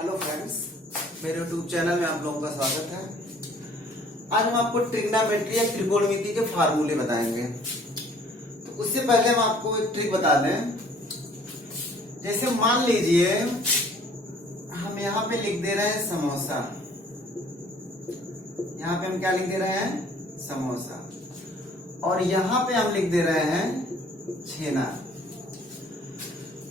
Hello friends, मेरे YouTube channel में आप लोगों का स्वागत है। आज हम आपको ट्रिग्नोमेट्री या त्रिकोणमिति के फार्मूले बताएंगे। तो उससे पहले हम आपको एक ट्रिक बता दें। जैसे मान लीजिए हम यहाँ पे लिख दे रहे हैं समोसा। यहाँ पे हम क्या लिख दे रहे हैं? समोसा। और यहाँ पे हम लिख दे रहे हैं छेना।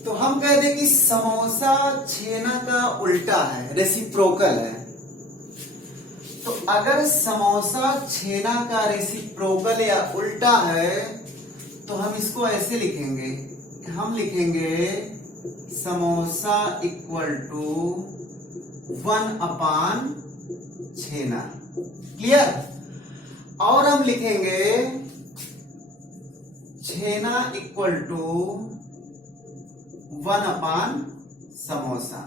तो हम कह दें कि समोसा छेना का उल्टा है, रेसिप्रोकल है। तो अगर समोसा छेना का रेसिप्रोकल या उल्टा है तो हम इसको ऐसे लिखेंगे, हम लिखेंगे समोसा इक्वल टू 1/छेना। क्लियर? और हम लिखेंगे छेना इक्वल टू 1/समोसा।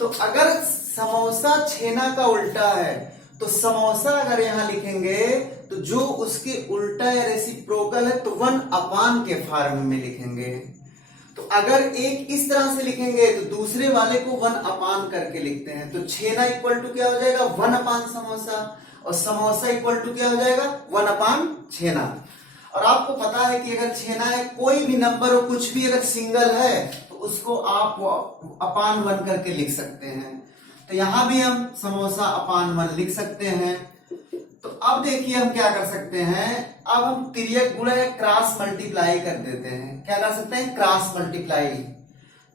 तो अगर समोसा छेना का उल्टा है तो समोसा अगर यहां लिखेंगे तो जो उसके उल्टा या रेसिप्रोकल है तो 1/, के फॉर्म में लिखेंगे। तो अगर एक इस तरह से लिखेंगे तो दूसरे वाले को 1/, करके लिखते हैं। तो छेना इक्वल टू क्या हो जाएगा? 1/समोसा। और समोसा इक्वल टू क्या हो जाएगा? 1/छेना। और आपको पता है कि अगर छेना है, कोई भी नंबर हो, कुछ भी अगर सिंगल है तो उसको आप 1/1 करके लिख सकते हैं। तो यहां भी हम समोसा 1/1 लिख सकते हैं। तो अब देखिए हम क्या कर सकते हैं। अब हम तिर्यक गुणा या क्रॉस मल्टीप्लाई कर देते हैं। क्या कर सकते हैं? Cross multiply.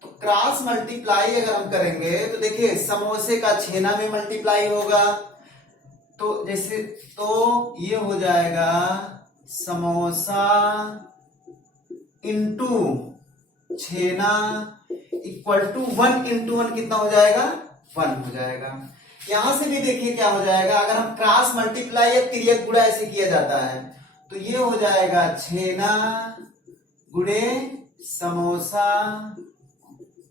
तो क्रॉस मल्टीप्लाई अगर हम करेंगे तो देखिए समोसे का छेना में मल्टीप्लाई होगा। तो जैसे तो ये हो जाएगा samosa into chhena equal to 1 into 1 कितना हो जाएगा? 1 हो जाएगा। यहां से भी देखिए क्या हो जाएगा। अगर हम क्रॉस मल्टीप्लाई या तिर्यक गुणा ऐसे किया जाता है तो ये हो जाएगा छेना गुणे समोसा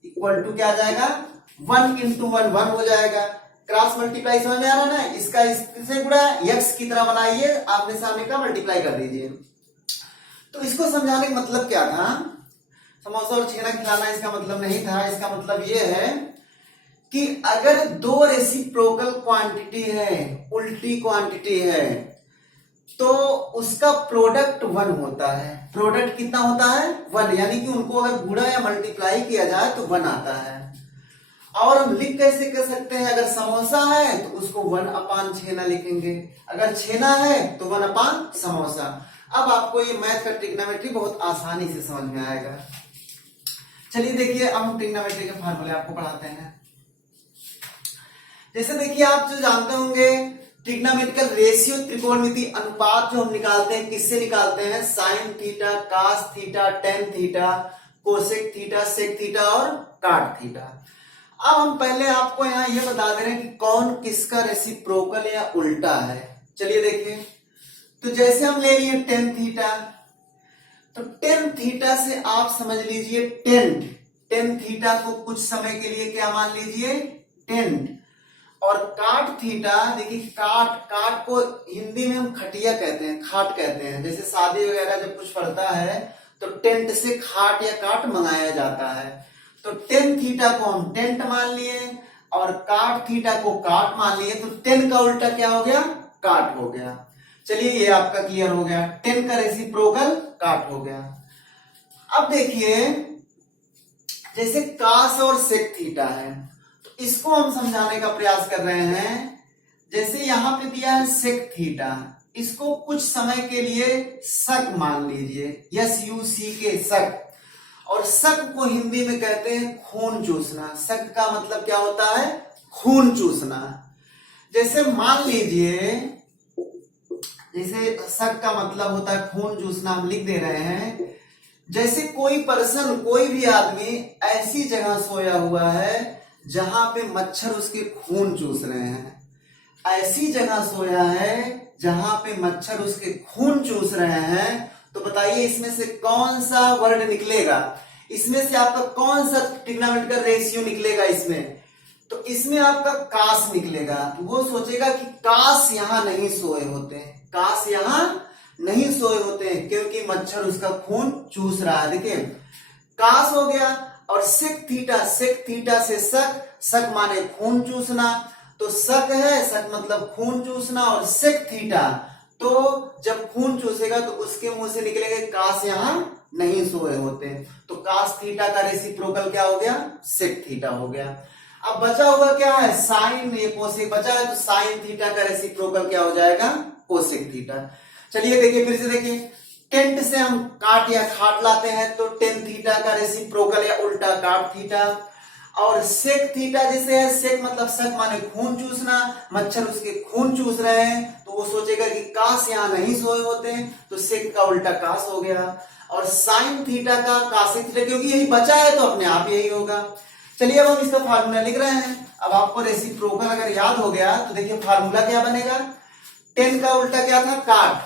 इक्वल टू क्या आ जाएगा? 1 इंटू 1 1 हो जाएगा। क्रॉस मल्टीप्लाई समझ में आ रहा है ना? इसका इससे गुणा यक्स की तरह बनाइए, आमने सामने का मल्टीप्लाई कर दीजिए। तो इसको समझाने का मतलब क्या था? समोसा और छेना खिलाना इसका मतलब नहीं था। इसका मतलब ये है कि अगर दो रेसिप्रोकल क्वांटिटी है, उल्टी क्वांटिटी है, तो उसका प्रोडक्ट 1 होता है। प्रोडक्ट कितना होता है? 1। यानी कि उनको अगर गुणा या मल्टीप्लाई किया जाए तो 1 आता है। और हम लिख कैसे कर सकते हैं? अगर समोसा है तो उसको 1/छेना लिखेंगे, अगर छेना है तो 1/समोसा। अब आपको ये मैथ का ट्रिग्नोमेट्री बहुत आसानी से समझ में आएगा। चलिए देखिए, अब हम ट्रिग्नोमेट्री के फार्मूले आपको पढ़ाते हैं। जैसे देखिए, आप जो जानते होंगे ट्रिग्नोमेट्रिकल रेशियो, त्रिकोणमिति अनुपात जो हम निकालते हैं, किससे निकालते हैं? Sine theta, cos theta, tan theta, cosec theta, sec theta और काट थीटा। अब हम पहले आपको यहां यह बता दे रहे हैं कि कौन किसका रेसिप्रोकल या उल्टा है। चलिए देखिए, तो जैसे हम ले लिए टेन थीटा, तो टेन थीटा से आप समझ लीजिए टेन थीटा को कुछ समय के लिए क्या मान लीजिए? टेंट। और काट थीटा, देखिए काट को हिंदी में हम खटिया कहते हैं, खाट कहते हैं। जैसे शादी वगैरह जब कुछ पड़ता है तो टेंट से खाट या काट मंगाया जाता है। तो टेन थीटा को हम टेंट मान लिए और काट थीटा को काट मान लिए। तो टेन का उल्टा क्या हो गया? काट हो गया। चलिए ये आपका क्लियर हो गया। टेन का रेसिप्रोकल काट हो गया। अब देखिए, जैसे कास और सेक थीटा है तो इसको हम समझाने का प्रयास कर रहे हैं। जैसे यहां पे दिया है सेक थीटा, इसको कुछ समय के लिए सक मान लीजिए, SUCK, सक। और सक को हिंदी में कहते हैं खून चूसना। सक का मतलब क्या होता है? खून चूसना। जैसे मान लीजिए, जैसे सक का मतलब होता है खून चूसना, हम लिख दे रहे हैं। जैसे कोई पर्सन, कोई भी आदमी ऐसी जगह सोया हुआ है जहां पे मच्छर उसके खून चूस रहे हैं। ऐसी जगह सोया है जहां पे मच्छर उसके खून चूस रहे हैं। तो बताइए इसमें से कौन सा वर्ड निकलेगा? इसमें से आपका कौन सा ट्रिग्नोमेट्रिकल रेशियो निकलेगा? इसमें तो इसमें आपका कास निकलेगा। तो वो सोचेगा कि काश यहां नहीं सोए होते, काश यहां नहीं सोए होते क्योंकि मच्छर उसका खून चूस रहा है। देखिए काश हो गया। और सेक थीटा से सक, सक माने खून चूसना, तो सक है, सक मतलब खून चूसना, और सेक थीटा तो जब खून चूसेगा तो उसके मुंह से निकलेंगे काश यहां नहीं सोए होते, तो काश थीटा का रेसिप्रोकल क्या हो गया, सेक थीटा हो गया। अब बचा हुआ क्या है, साइन, ये कोसेक बचा है, तो साइन थीटा का रेसिप्रोकल क्या हो जाएगा, कोसेक थीटा। चलिए देखिए फिर से देखिए, टेंट से हम काट या खाट लाते हैं तो टेन थीटा का रेसिप्रोकल या उल्टा काट थीटा, और सेक थीटा जैसे है, सेक मतलब सक माने खून चूसना, मच्छर उसके खून चूस रहे हैं तो वो सोचेगा कि काश यहां नहीं सोए होते, तो सेक का उल्टा काश हो गया। और साइन थीटा का कासेक थीटा, क्योंकि यही बचा है तो अपने आप यही होगा। चलिए अब हम इसका फार्मूला लिख रहे हैं। अब आपको रेसिप्रोकल अगर याद हो गया तो देखिए फार्मूला क्या बनेगा, टेन का उल्टा क्या था, काट,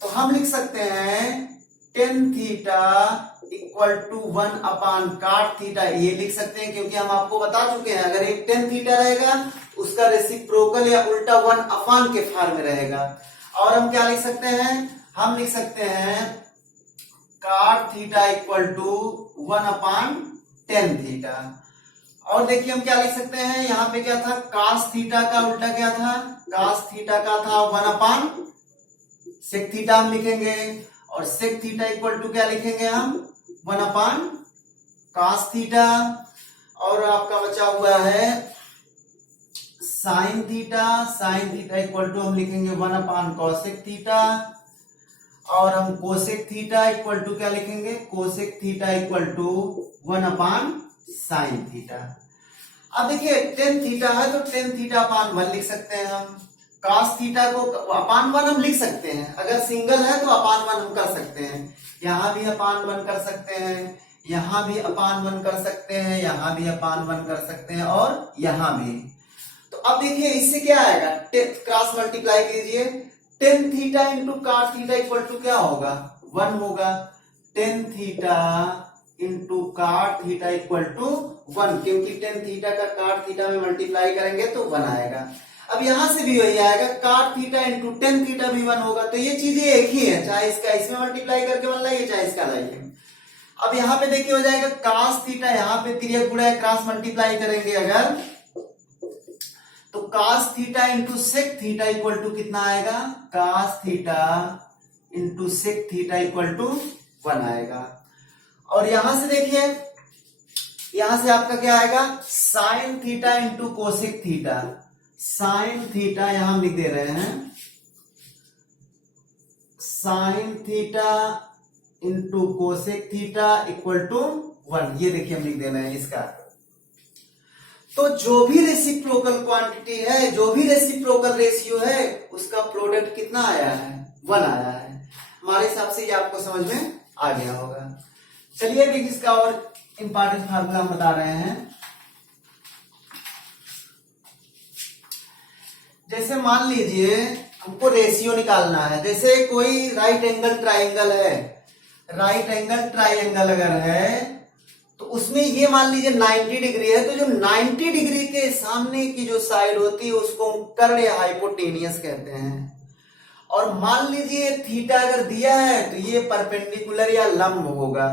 तो हम लिख सकते हैं टेन थीटा इक्वल टू 1 अपान काट थीटा, ये लिख सकते हैं क्योंकि हम आपको बता चुके हैं अगर एक टेन थीटा रहेगा उसका रेसिप्रोकल या उल्टा 1 अपान के फॉर्म में रहेगा। और हम क्या लिख सकते हैं, हम लिख सकते हैं cot theta equal to 1 upon tan theta. और देखिए हम क्या लिख सकते हैं, यहां पे क्या था, कास थीटा का उल्टा क्या था, कास थीटा का था 1 अपान सेक थीटा हम लिखेंगे, और सेक थीटा इक्वल टू क्या लिखेंगे हम, 1 अपान कास थीटा। और आपका बचा हुआ है साइन थीटा इक्वल टू हम लिखेंगे 1 अपान कोसेक थीटा, और हम कोसेक थीटा इक्वल टू क्या लिखेंगे, cosec theta equal to 1 upon sine theta. अब देखिए टेन थीटा है तो टेन थीटा अपान 1 लिख सकते हैं हम, कास थीटा को अपान 1 हम लिख सकते हैं, अगर सिंगल है तो अपान 1 हम कर सकते हैं, यहां भी अपान 1 कर सकते हैं, यहां भी अपान 1 कर सकते हैं, यहां भी अपान 1 कर सकते हैं, और यहां भी। तो अब देखिए इससे क्या आएगा, क्रॉस मल्टीप्लाई कीजिए, टेन थीटा इंटू काट थीटा इक्वल टू क्या होगा, 1 होगा, टेन थीटा इंटू काट थीटा इक्वल टू 1, क्योंकि टेन थीटा का काट थीटा में मल्टीप्लाई करेंगे तो 1 आएगा। अब यहां से भी वही आएगा, काट थीटा इंटू टेन थीटा भी 1 होगा, तो ये चीजें एक ही है, चाहे इसका इसमें मल्टीप्लाई करके 1 लाइए चाहे इसका लाइए। अब यहाँ पे देखिए हो जाएगा कास थीटा, यहाँ पे तिर्यक गुणा क्रॉस मल्टीप्लाई करेंगे अगर, तो cos theta into sec theta equal to कितना आएगा, cos theta into sec theta equal to 1 आएगा। और यहां से देखिए, यहां से आपका क्या आएगा, sine theta into cosec theta, sine theta यहां लिख दे रहे हैं, sine theta into cosec theta equal to 1, ये देखिए हम लिख दे रहे हैं इसका। तो जो भी रेसिप्रोकल क्वांटिटी है, जो भी रेसिप्रोकल रेशियो है, उसका प्रोडक्ट कितना आया है, 1 आया है। हमारे हिसाब से ये आपको समझ में आ गया होगा। चलिए अभी इसका और इंपॉर्टेंट फार्मूला हम बता रहे हैं। जैसे मान लीजिए हमको रेशियो निकालना है, जैसे कोई राइट एंगल ट्राइंगल है, राइट एंगल ट्राइंगल अगर है तो उसमें ये मान लीजिए 90 डिग्री है, तो जो 90 डिग्री के सामने की जो साइड होती है उसको कर्ण या हाइपोटेनियस कहते हैं। और मान लीजिए थीटा अगर दिया है तो ये परपेंडिकुलर या लंब होगा,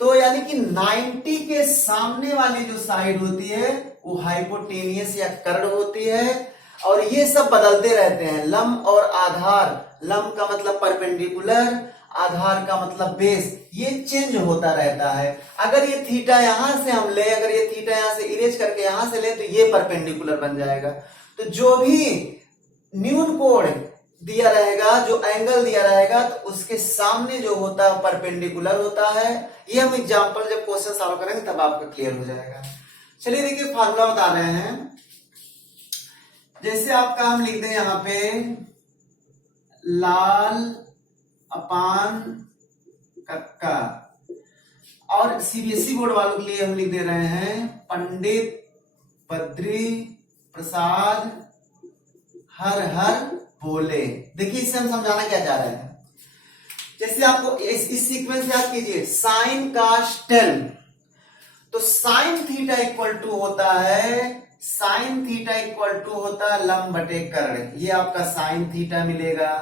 तो यानी कि 90 के सामने वाली जो साइड होती है वो हाइपोटेनियस या कर्ण होती है। और ये सब बदलते रहते हैं, लंब और आधार, लंब का मतलब परपेंडिकुलर, आधार का मतलब बेस, ये चेंज होता रहता है। अगर ये थीटा यहां से हम ले, अगर ये थीटा यहां से इरेज करके यहां से ले तो ये परपेंडिकुलर बन जाएगा। तो जो भी न्यून कोण दिया रहेगा, जो एंगल दिया रहेगा, तो उसके सामने जो होता है परपेंडिकुलर होता है। ये हम एग्जांपल जब क्वेश्चन सॉल्व करेंगे तब आपका क्लियर हो जाएगा। चलिए देखिए फार्मूला बता रहे हैं, जैसे आपका हम लिख दें यहां पे लाल अपान कक्का, और सीबीएसई बोर्ड वालों के लिए हम लिख दे रहे हैं पंडित बद्री प्रसाद हर हर बोले। देखिए इससे हम समझाना क्या चाह रहे हैं, जैसे आपको इस सीक्वेंस याद कीजिए, साइन कास टेन, तो साइन थीटा इक्वल टू होता है, साइन थीटा इक्वल टू होता है लंब बटे कर्ण, ये आपका साइन थीटा मिलेगा।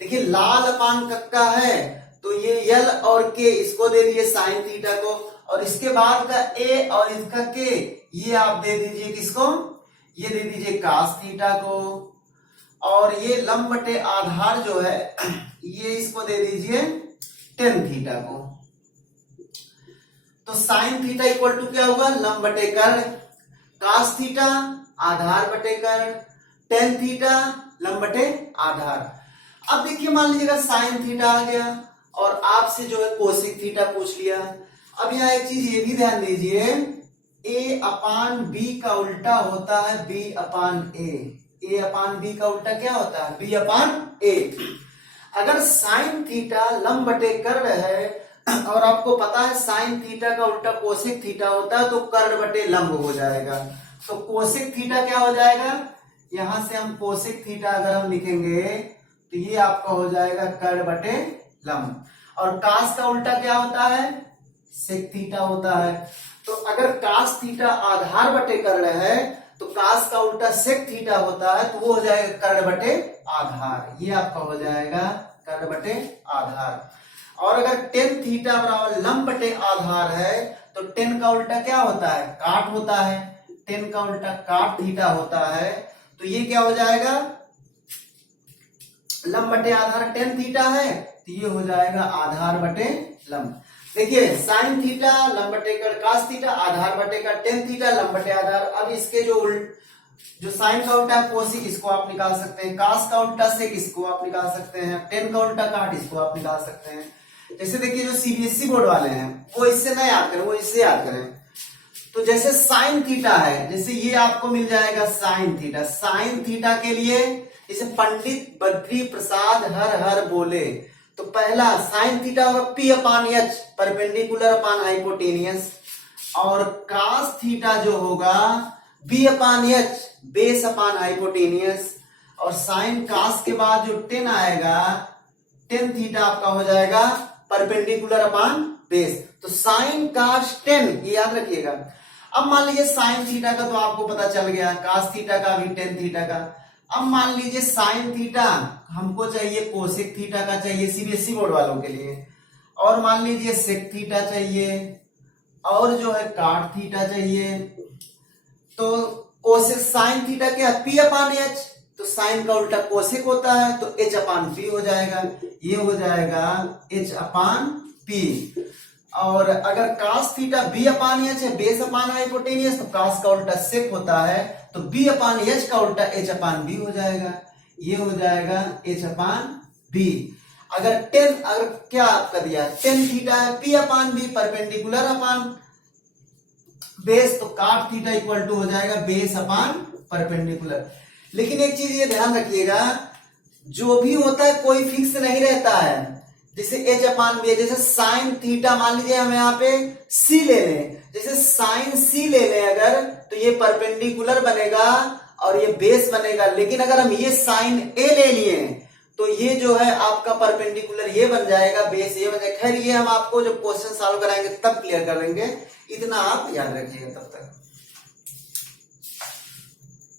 देखिए लाल अपान कक्का है तो ये यल और के इसको दे दिए साइन थीटा को, और इसके बाद का ए और इसका के, ये आप दे दीजिए किसको, ये दे दीजिए कास थीटा को, और ये लंब बटे आधार जो है ये इसको दे दीजिए टेन थीटा को। तो साइन थीटा इक्वल टू क्या होगा, लंब बटे कर्ण, कास थीटा आधार बटे कर्ण, टेन थीटा लंब बटे आधार। अब देखिए मान लीजिएगा साइन थीटा आ गया और आपसे जो है कोसेक थीटा पूछ लिया। अब यहाँ एक चीज ये भी ध्यान दीजिए, ए अपान बी का उल्टा होता है बी अपान ए अपान बी का उल्टा क्या होता है, बी अपान ए। अगर साइन थीटा लंब बटे कर्ण है और आपको पता है साइन थीटा का उल्टा कोसेक थीटा होता है, तो कर्ण बटे लंब हो जाएगा। तो कोसेक थीटा क्या हो जाएगा, यहां से हम कोसेक थीटा अगर हम लिखेंगे तो ये आपका हो जाएगा कर्ण बटे लंब। और कास का उल्टा क्या होता है, सेक थीटा होता है। तो अगर कास थीटा आधार बटे कर्ण है तो कास का उल्टा सेक थीटा होता है, तो वो हो जाएगा कर्ण बटे आधार। ये आपका हो जाएगा कर्ण बटे आधार। और अगर टेन थीटा बराबर लंब बटे आधार है तो टेन का उल्टा क्या होता है, काट होता है। टेन का उल्टा काट थीटा होता है, तो ये क्या हो जाएगा, लंब बटे आधार टेन थीटा है तो ये हो जाएगा आधार बटे लंब। देखिए साइन थीटा लंब बटे कर्ण, कास थीटा आधार बटे कर्ण, टेन थीटा लंब बटे आधार। अब इसके जो साइन का उल्टा कोसिक इसको आप निकाल सकते हैं, कास का उल्टा सेक इसको आप निकाल सकते हैं, टेन का उल्टा काट इसको आप निकाल सकते हैं। जैसे देखिए जो सीबीएसई बोर्ड वाले हैं वो इससे ना याद करें, वो इससे याद करें। तो जैसे साइन थीटा है, जैसे ये आपको मिल जाएगा साइन थीटा। साइन थीटा के लिए जैसे पंडित बद्री प्रसाद हर हर बोले, तो पहला साइन थीटा होगा पी अपान एच परपेंडिकुलर अपान हाइपोटेनियस, और कास थीटा जो होगा बी अपान एच बेस अपान हाइपोटेनियस, और साइन कास के बाद जो टेन आएगा टेन थीटा आपका हो जाएगा परपेंडिकुलर अपान बेस। तो साइन कास टेन, ये याद रखिएगा। अब मान लीजिए साइन थीटा का तो आपको पता चल गया, कास थीटा का भी टेन थीटा का। अब मान लीजिए साइन थीटा हमको चाहिए कोसेक थीटा का चाहिए सीबीएसई बोर्ड वालों के लिए, और मान लीजिए सेक थीटा चाहिए, और जो है काट थीटा चाहिए। तो कोसेक साइन थीटा क्या पी अपान एच, तो साइन का उल्टा कोसेक होता है तो एच अपान पी हो जाएगा, ये हो जाएगा एच अपान पी। और अगर कास थीटा बी अपान एच है बेस अपान हाइपोटेनियस, तो कास का उल्टा सेक होता है तो बी अपान एच का उल्टा एच अपान बी हो जाएगा, ये हो जाएगा एच अपान बी। अगर क्या आपका दिया टेन थीटा है P upon B perpendicular upon base, तो काट थीटा इक्वल टू हो जाएगा बेस अपान परपेंडिकुलर। लेकिन एक चीज ये ध्यान रखिएगा, जो भी होता है कोई फिक्स नहीं रहता है। जैसे एच अपान बी, जैसे साइन थीटा मान लीजिए हम यहाँ पे सी ले लें, जैसे साइन सी ले लें अगर, तो ये परपेंडिकुलर बनेगा और ये बेस बनेगा। लेकिन अगर हम ये साइन ए ले लिए तो ये जो है आपका परपेंडिकुलर ये बन जाएगा, बेस ये बन जाएगा। खैर ये हम आपको जब क्वेश्चन सॉल्व कराएंगे तब क्लियर करेंगे, इतना आप याद रखिएगा तब तक।